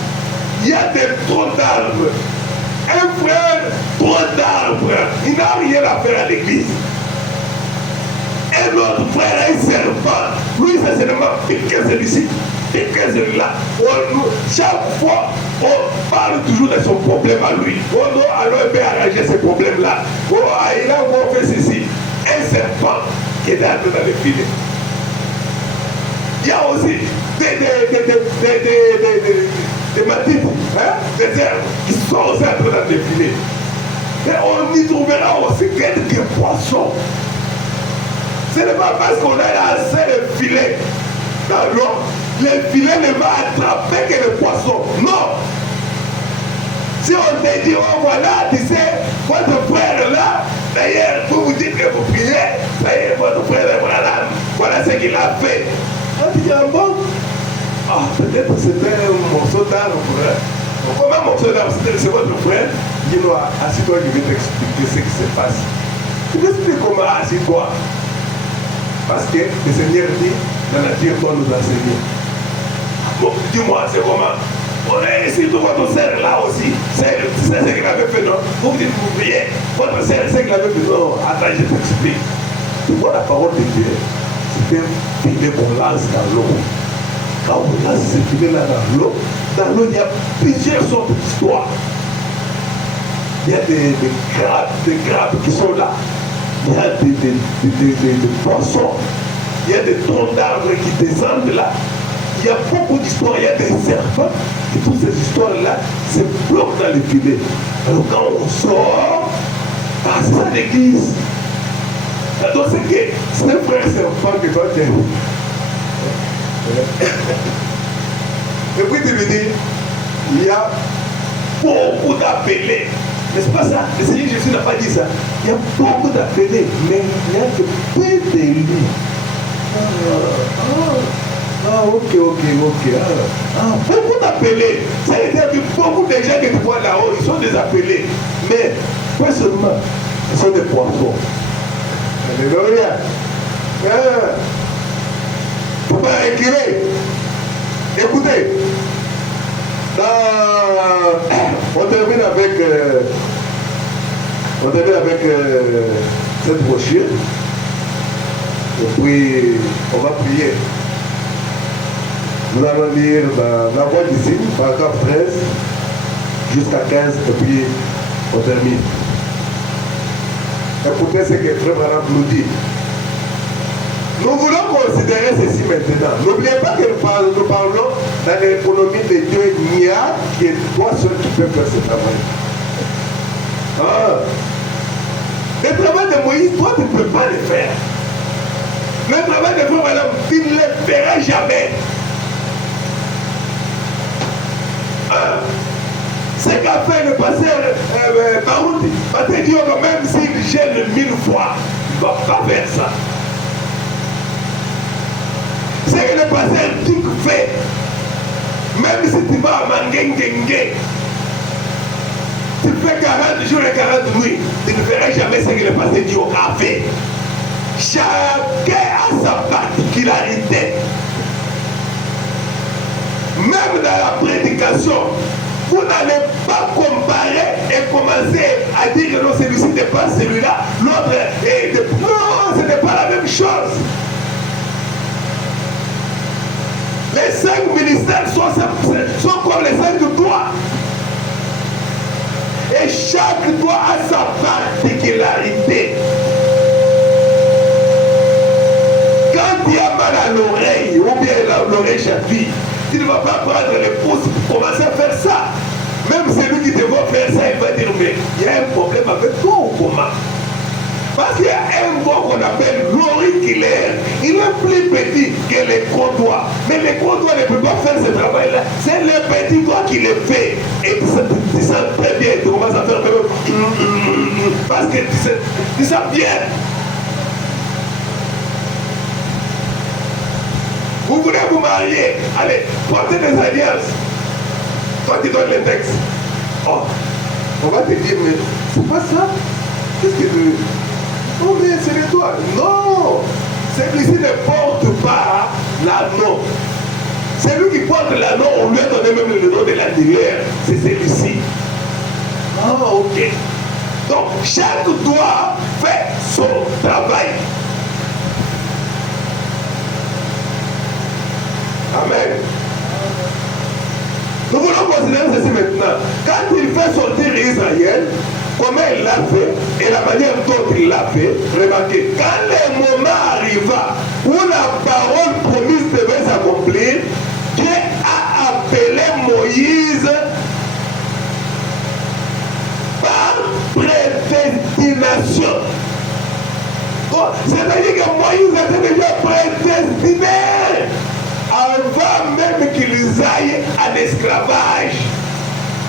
Il y a des troncs d'arbres. Un frère, trop d'arbres. Il n'a rien à faire à l'église. Un autre frère, un serpent. Lui, c'est seulement piquer celui-ci, piquer celui-là. Chaque fois, on parle toujours de son problème à lui. Oh non, alors il peut arranger ces problèmes-là. Oh, il a encore fait ceci. Un serpent qui est dans le filet. Il y a aussi des matites, hein, des herbes qui sont aussi en train de défiler. Et on y trouvera aussi quelques poissons. Ce n'est pas parce qu'on a lancé le filet dans l'eau, le filet ne va attraper que le poisson. Non. Si on te dit, oh voilà, tu sais, votre frère là, d'ailleurs, vous dites que vous priez, d'ailleurs, votre frère est voilà ce qu'il a fait. On dit, ah bon? Ah, peut-être c'était un morceau d'arbre. Comment un morceau d'arbre? C'est votre frère? Il dit, non, assis-toi, je vais t'expliquer ce qui se passe. Tu m'expliques comment, assis-toi. Parce que le Seigneur dit, la nature doit nous enseigner. Bon, dis-moi, c'est comment? On est ici, tout votre sœur là aussi. C'est ce qu'il avait fait, non? Vous dites, vous priez. Votre sœur, c'est ce qu'il avait fait, non? Attends, je t'explique. Tu vois la parole de Dieu? C'est un filet qu'on lance dans l'eau. Quand on lance ce filet-là dans l'eau, il y a plusieurs sortes d'histoires. Il y a des crabes qui sont là. Il y a des poissons. Il y a des troncs d'arbres qui descendent là. Il y a beaucoup d'histoires. Il y a des serpents. Et toutes ces histoires-là se bloquent dans les filets. Alors quand on sort, c'est ça l'église. Donc c'est un frère serpent que toi tu es. Et puis tu me dis, il y a beaucoup d'appelés. N'est-ce pas ça? Le Seigneur Jésus n'a pas dit ça. Il y a beaucoup d'appelés, mais il n'y a que peu d'élus. Ok. Beaucoup d'appelés. Ça veut dire que beaucoup de gens que tu vois là-haut, ils sont des appelés. Mais, pas seulement, ils sont des poissons. Alléluia. Il ne faut pas reculer. Écoutez, on termine avec cette brochure. Et puis, on va prier. Nous allons lire dans la voie d'ici, paragraphe 13 jusqu'à 15, et puis on termine. Écoutez ce que Frère Branham nous dit. Nous voulons considérer ceci maintenant. N'oubliez pas que nous parlons dans l'économie de Dieu. Il n'y a que toi seul qui peux faire ce travail. Le travail de Moïse, toi tu ne peux pas le faire. Le travail de Frère Branham, tu ne le feras jamais. Ce qu'a fait le pasteur Barouti, Patrick Dieu, même s'il gêne 1000 fois, il ne va pas faire ça. Ce que le pasteur Dick fait, même si tu vas à Mangengengue, tu fais 40 jours et 40 nuits, tu ne feras jamais ce que le pasteur Dieu a fait. Chacun a sa particularité. Même dans la prédication, vous n'allez pas comparer et commencer à dire que non, celui-ci n'est pas celui-là, l'autre est de... Non, ce n'est pas la même chose. Les 5 ministères sont comme les 5 doigts. Et chaque doigt a sa particularité. Quand il y a mal à l'oreille, ou bien l'oreille chaville, tu ne vas pas prendre les pouces pour commencer à faire ça. Même celui qui te va faire ça, il va dire, mais il y a un problème avec toi ou comment? Parce qu'il y a un doigt qu'on appelle l'auriculaire. Il est plus petit que les gros doigts. Mais les gros doigts ne peuvent pas faire ce travail-là. C'est le petit doigt qui le fait. Et tu sens très bien. Tu commences à faire parce que tu sens bien. Vous voulez vous marier, allez, portez des alliances. Toi tu donnes les textes. Oh, on va te dire, mais c'est pas ça. Qu'est-ce que tu... Oh mais c'est de toi. Non, celui-ci ne porte pas l'anneau. Celui qui porte l'anneau, on lui a donné même le nom de l'antérieur. C'est celui-ci. Ah, ok. Donc, chaque doigt fait son travail. Amen. Nous voulons considérer ceci maintenant. Quand il fait sortir Israël, comment il l'a fait et la manière dont il l'a fait, remarquez, quand le moment arriva où la parole promise devait s'accomplir, Dieu a appelé Moïse par prédestination. C'est-à-dire que Moïse était déjà prédestiné avant même qu'ils aillent en esclavage.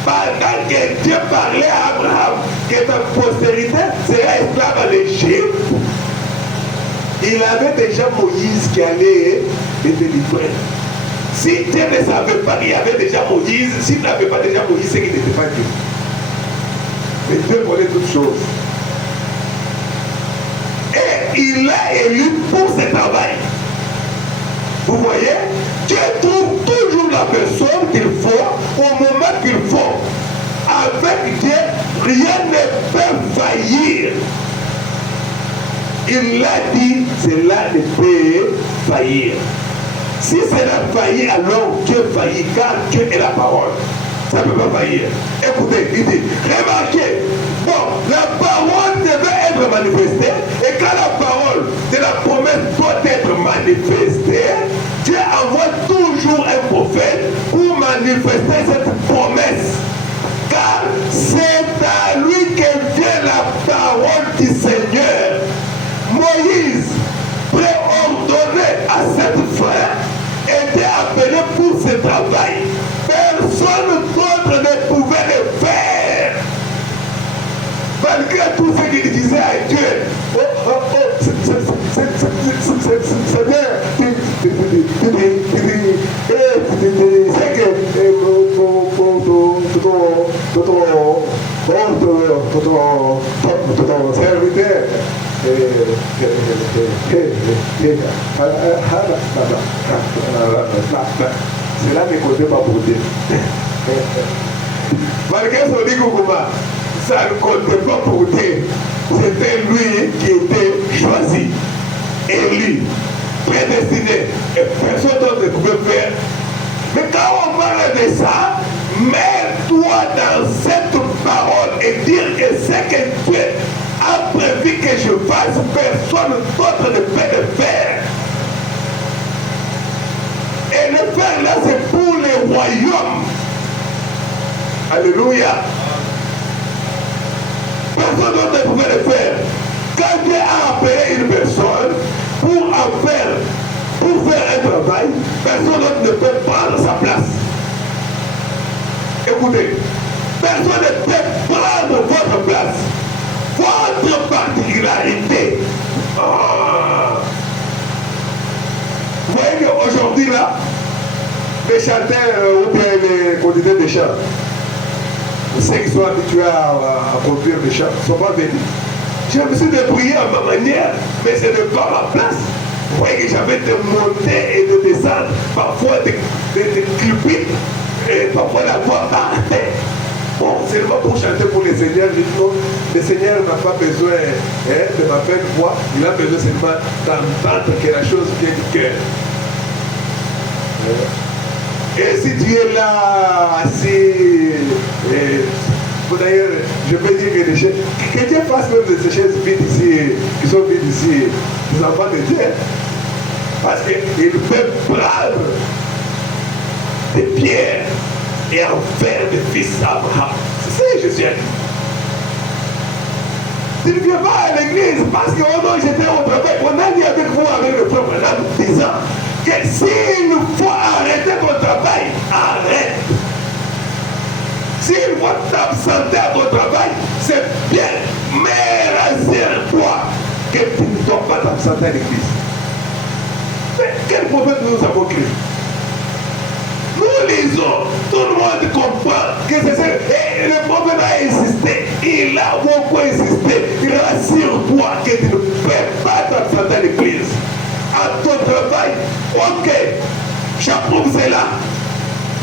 Pendant que Dieu parlait à Abraham que ta postérité sera esclave en Égypte, il avait déjà Moïse qui allait les délivrer. Si Dieu ne savait pas qu'il y avait déjà Moïse, s'il n'avait pas déjà Moïse, c'est qu'il n'était pas Dieu. Mais Dieu connaît toutes choses. Et il l'a élu pour ce travail. Vous voyez, Dieu trouve toujours la personne qu'il faut au moment qu'il faut. Avec Dieu, rien ne peut faillir. Il l'a dit, cela ne peut faillir. Si cela faillit, alors Dieu faillit, car Dieu est la parole. Ça ne peut pas faillir. Écoutez, il dit, remarquez, bon, la parole devait être manifestée, et quand la parole de la promesse doit être manifestée, Dieu envoie toujours un prophète pour manifester cette promesse. Car c'est à lui que vient la parole du Seigneur. Moïse, préordonné à cette fin, était appelé pour ce travail. Personne d'autre ne pouvait le faire. Malgré tout ce qu'il disait à Dieu, cela ne comptait pas pour Dieu. Malgré son découvert, ça ne comptait pas pour Dieu. C'était lui qui était choisi, élu, prédestiné. Et personne d'autre ne pouvait faire Mais quand on parle de ça, mets-toi dans cette parole et dire que ce que Dieu a prévu que je fasse, personne d'autre ne peut le faire. Et le faire là, c'est pour le royaume. Alléluia. Personne d'autre ne pouvait le faire. Quand Dieu a appelé une personne pour faire un travail, personne d'autre ne peut prendre sa place. Écoutez, personne ne peut prendre votre place. Votre particularité. Vous voyez qu'aujourd'hui là, les chanteurs ou bien les conducteurs de chants, ceux qui sont habitués à conduire des chants, ne sont pas venus. Je me suis débrouillé à ma manière, mais ce n'est pas ma place. Vous voyez que j'avais de monter et de descendre, parfois de clipper, et parfois la voix partait. Bon, seulement pour chanter pour le Seigneur, je dis non, le Seigneur n'a pas besoin de ma belle voix, il a besoin seulement d'entendre quelque chose qui est du cœur. Et si tu es là, assis, d'ailleurs, je peux dire que que Dieu fasse même de ces chaises vides ici, qui sont vides ici, les enfants de Dieu. Parce qu'il peut prendre des pierres et en faire des fils d'Abraham. C'est ça que je suis à dire. Tu ne viens pas à l'église parce que oh non, j'étais au travail. On a dit avec vous, avec le peuple, en disant que s'il faut arrêter ton travail, arrête. S'il faut t'absenter à ton travail, c'est bien. Mais rassure-toi que tu ne dois pas t'absenter à l'église. Mais quel prophète nous avons créé? Nous lisons, tout le monde comprend que c'est ça. Et le prophète a insisté, il a beaucoup insisté. Rassure-toi que tu ne peux pas t'absenter à l'église. À ton travail, ok, j'approuve cela.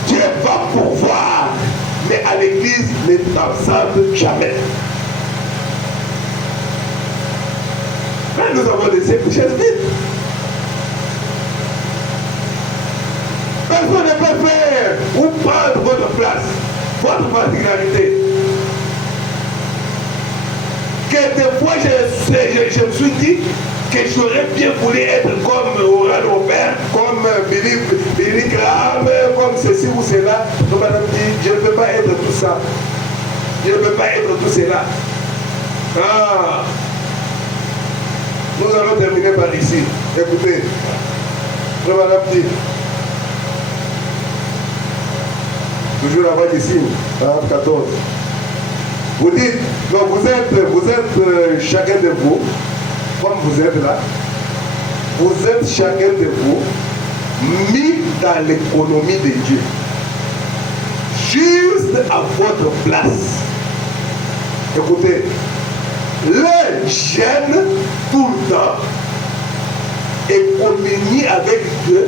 Dieu va pourvoir. Mais à l'église, ne t'absente jamais. Là, nous avons des chaises vides. Personne ne peut faire ou prendre votre place, votre particularité. Que des fois, je me suis dit que j'aurais bien voulu être comme Oran Robert, comme Billy Graham, comme ceci ou cela. Donc, madame dit, je ne peux pas être tout ça. Je ne peux pas être tout cela. Ah. Nous allons terminer par ici. Écoutez, madame dit, toujours la voix d'ici, 14. Vous dites, non, vous êtes chacun de vous, comme vous êtes là, vous êtes chacun de vous mis dans l'économie de Dieu. Juste à votre place. Écoutez, l'un gêne tout le temps et communie avec Dieu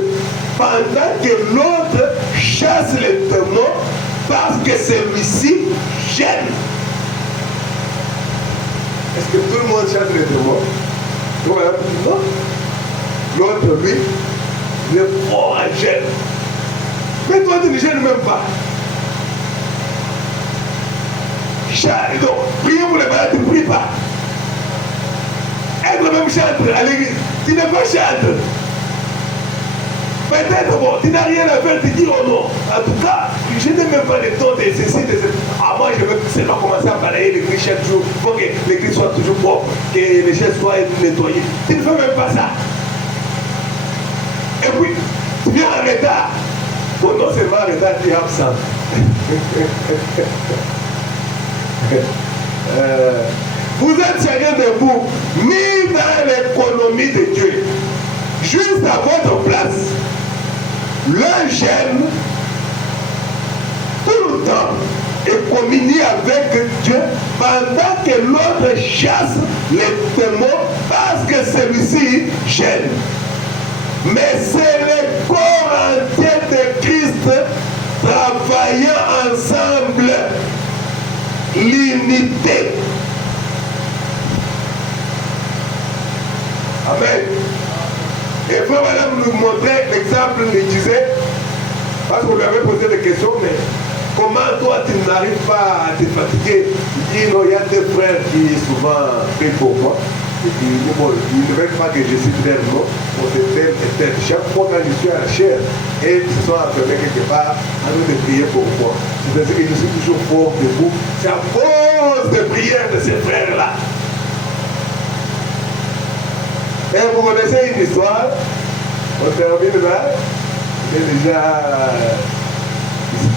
pendant que l'autre chasse les démons parce que celui-ci gêne. Est-ce que tout le monde chasse les démons? Non. L'autre, lui, il est fort à gêne. Mais toi, tu ne gênes même pas. Donc, prier pour les malades, tu ne pries pas. Être même chantre à l'église, tu n'es pas chantre. Peut-être, bon, tu n'as rien à faire, tu dis oh non. En tout cas, je n'ai même pas le temps de ceci, de ceci. Ah, moi, je vais seulement commencer à balayer l'église chaque jour pour que l'église soit toujours propre, que les chaises soient nettoyées. Tu ne fais même pas ça. Et puis, tu viens en retard. Bon, non seulement en retard, tu es absent. Vous êtes chacun de vous mis dans l'économie de Dieu. Juste à votre place. L'un gêne tout le temps et communie avec Dieu pendant que l'autre chasse les démons parce que celui-ci gêne. Mais c'est le corps entier de Christ travaillant ensemble. L'unité. Amen. Et frère madame nous montrait l'exemple, il disait Parce qu'on lui avait posé des questions, mais comment toi tu n'arrives pas à te fatiguer? Il dit non, il y a des frères qui souvent prient pour moi. Et puis, bon, ils ne veulent pas que je cite leur nom. On se tel et tel. Chaque fois quand je suis à la chair, et ils se sont affirmés quelque part à nous de prier pour moi. C'est-à-dire que je suis toujours fort debout. C'est à cause des prières de ces frères-là. Et vous connaissez une histoire, on termine là, il est déjà,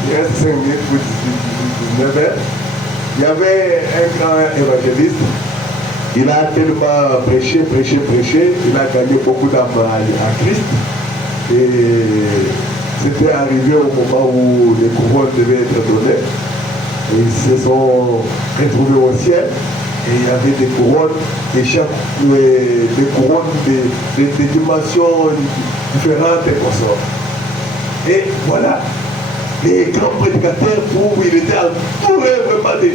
il reste 5 minutes pour 19 heures. Il y avait un grand évangéliste, il a tellement prêché, il a gagné beaucoup d'âmes à Christ. Et c'était arrivé au moment où les couronnes devaient être données. Et ils se sont retrouvés au ciel. Et il y avait des couronnes, des couronnes de dimensions différentes et consorts. Et voilà, les grands prédicateurs, où il était entouré vraiment de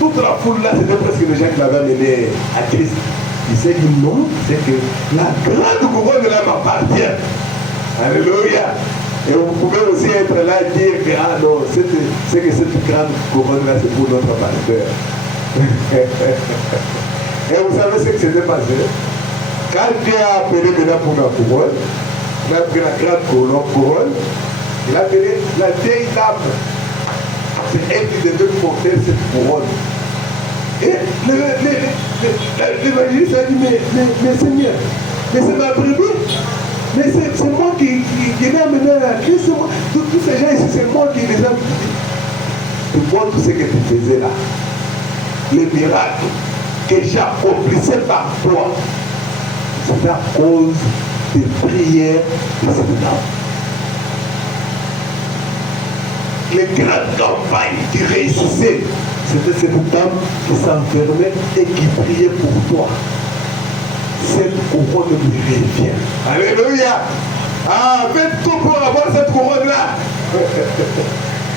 toute la foule là, c'était presque les gens qui l'avaient amené à Christ. Il s'est dit non, c'est que la grande couronne là m'appartient. Alléluia. Et vous pouvez aussi être là et dire que ah non, c'est que cette grande couronne là c'est pour notre pasteur. Et vous savez ce qui s'était passé? Quand Dieu a appelé maintenant pour la couronne, il a pris la grande couronne, il a appelé la vieille dame. C'est elle qui devait porter cette couronne. Et l'évangéliste a dit, mais Seigneur, mais c'est ma brebis. Mais c'est moi qui l'ai amené à Christ. Tous ces gens ici, c'est moi qui les ai amenés. Tu vois tout ce que tu faisais là. Les miracles que j'accomplissais par toi, c'est à cause des prières de cette dame. Les grandes campagnes qui réussissaient, c'était cette dame qui s'enfermait et qui priait pour toi. Cette couronne lui revient. Alléluia. Ah, faites tout pour avoir cette couronne-là.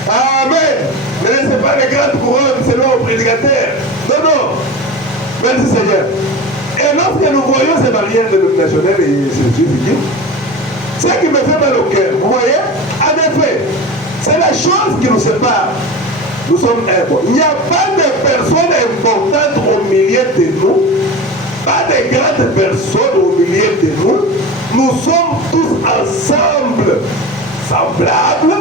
Amen. Ne laissez pas les grandes couronnes selon le prédicateur. Non, non. Merci Seigneur. Et lorsque nous voyons ces barrières dénominationnelles et ces Jésus, ce qui me fait mal au cœur, vous voyez, en effet, c'est la chose qui nous sépare. Nous sommes un. Il n'y a pas de personnes importantes au milieu de nous, pas de grandes personnes au milieu de nous. Nous sommes tous ensemble, semblables.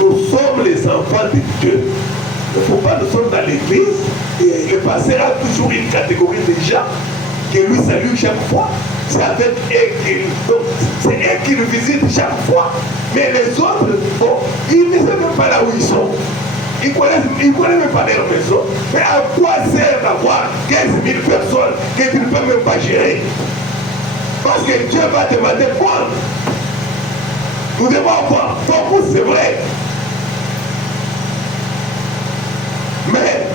Nous sommes les enfants de Dieu. Il ne faut pas nous sommes dans l'église et le pasteur a toujours une catégorie de gens que lui salue chaque fois. C'est avec eux qui le visitent chaque fois. Mais les autres, bon, ils ne savent même pas là où ils sont. Ils ne connaissent même pas leur maison. Mais à quoi sert d'avoir 15 000 personnes que tu ne peux même pas gérer? Parce que Dieu va te demander quoi? Nous devons avoir beaucoup, c'est vrai. Mais,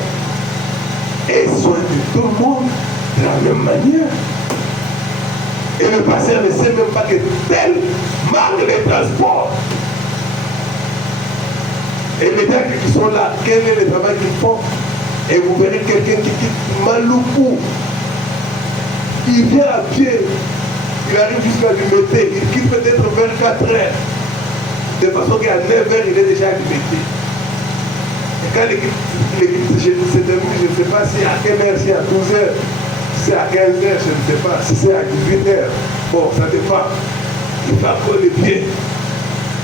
et soigner tout le monde de la même manière. Et le pasteur ne sait même pas que tel marque les transports. Et les gars qui sont là, quel est le travail qu'ils font? Et vous verrez quelqu'un qui quitte Maloupou. Il vient à pied. Il arrive jusqu'à Limité. Il quitte peut-être vers 4 heures. De façon qu'à 9 heures, il est déjà à Limité. Et quand l'équipe se termine, je ne sais pas si à quelle heure, si à 12 heures, si à 15 heures, je ne sais pas, si c'est à 18 heures. Bon, ça dépend. Il va encore les pieds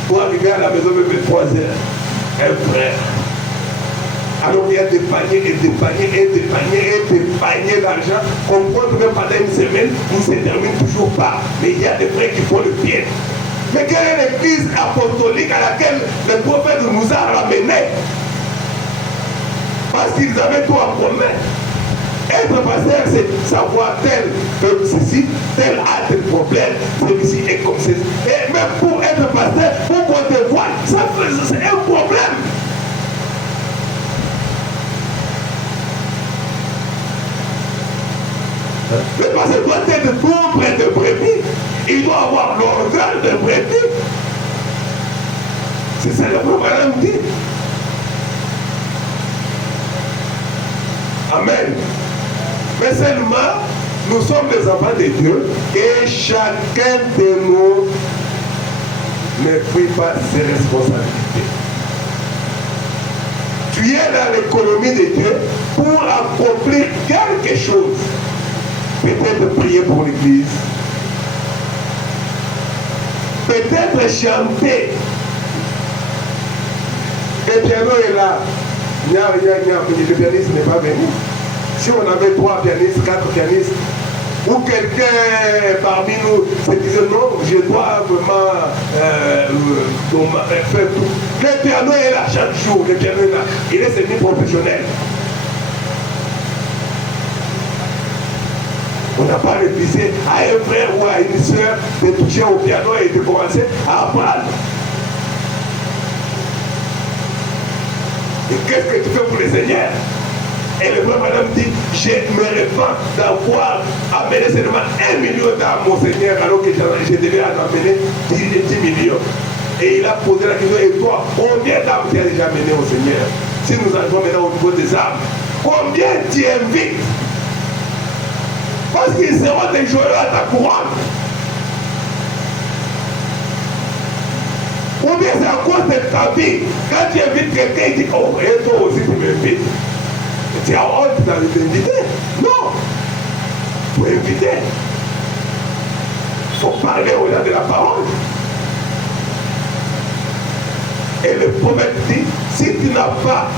pour arriver à la maison même 3 heures. Un frère. Alors il y a des paniers et des paniers et des paniers et des paniers d'argent. On compte même pendant une semaine, on ne se termine toujours pas. Mais il y a des frères qui font le bien. Mais quelle est l'église apostolique à laquelle le prophète nous a ramenés? Parce qu'ils avaient tout en commun. Être pasteur, c'est savoir tel fait ceci, tel a tel problème, celui-ci est comme ceci. Et même pour être pasteur, pour porter voile, c'est un problème. Le pasteur doit être tout près de brebis. Il doit avoir l'organe de brebis. C'est ça le programme dit. Amen. Mais seulement, nous sommes des enfants de Dieu et chacun de nous ne prie pas ses responsabilités. tu es dans l'économie de Dieu pour accomplir quelque chose. Peut-être prier pour l'église. Peut-être chanter. Le piano est là. Le pianiste n'est pas venu. Si on avait 3 pianistes, 4 pianistes, ou quelqu'un parmi nous se disait non, je dois vraiment faire tout. Le piano est là chaque jour, le piano est là. Il est semi-professionnel. On n'a pas refusé à un frère ou à une soeur de toucher au piano et de commencer à apprendre. Et qu'est-ce que tu fais pour le Seigneur? Et le frère madame dit, je me répands d'avoir amené seulement 1 million dans mon Seigneur alors que je devais en amener 10 millions. Et il a posé la question, et toi, combien d'âmes tu as déjà amené au Seigneur? Si nous entrons maintenant au niveau des âmes, combien tu invites? Parce qu'ils seront des joyeux à ta couronne. Ou bien c'est à cause de ta vie. Quand tu invites quelqu'un, il dit, oh, et toi aussi tu m'invites. Tu as honte d'inviter? Non. Il faut inviter. Il faut parler au delà de la parole. Et le prophète dit, si tu n'as pas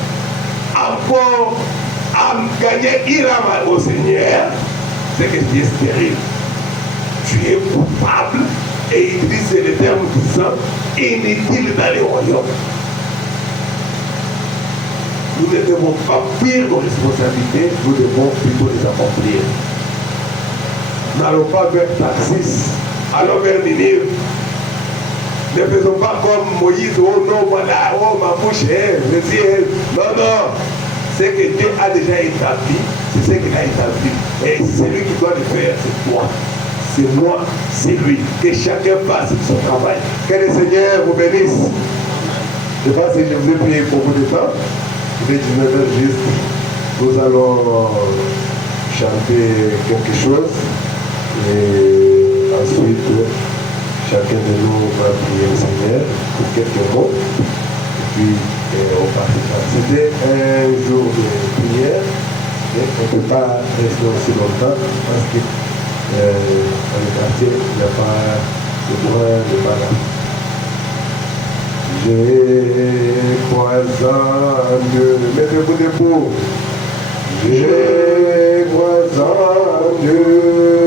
encore à gagner une âme au Seigneur, c'est que tu es stérile. Tu es coupable. Et il dit, c'est le terme disant, inutile dans les royaumes. Nous ne devons pas fuir nos responsabilités, nous devons plutôt les accomplir. N'allons pas vers Tarsis, allons vers Ninive. Ne faisons pas comme Moïse, oh non, voilà, oh ma bouche est, je dis, non, non. Ce que Dieu a déjà établi, c'est ce qu'il a établi. Et celui qui doit le faire, c'est toi. C'est moi, c'est lui. Que chacun fasse son travail. Que le Seigneur vous bénisse. Je ne sais pas si je vous ai prié beaucoup de temps. Il est 19h juste. Nous allons chanter quelque chose. Et ensuite, chacun de nous va prier le Seigneur pour quelques mots. Et puis, on partira. C'était un jour de prière. Et on ne peut pas rester aussi longtemps parce que dans le quartier, il n'y a pas de droit de balade. Je crois en Dieu. Mettez-vous debout. Je crois en Dieu.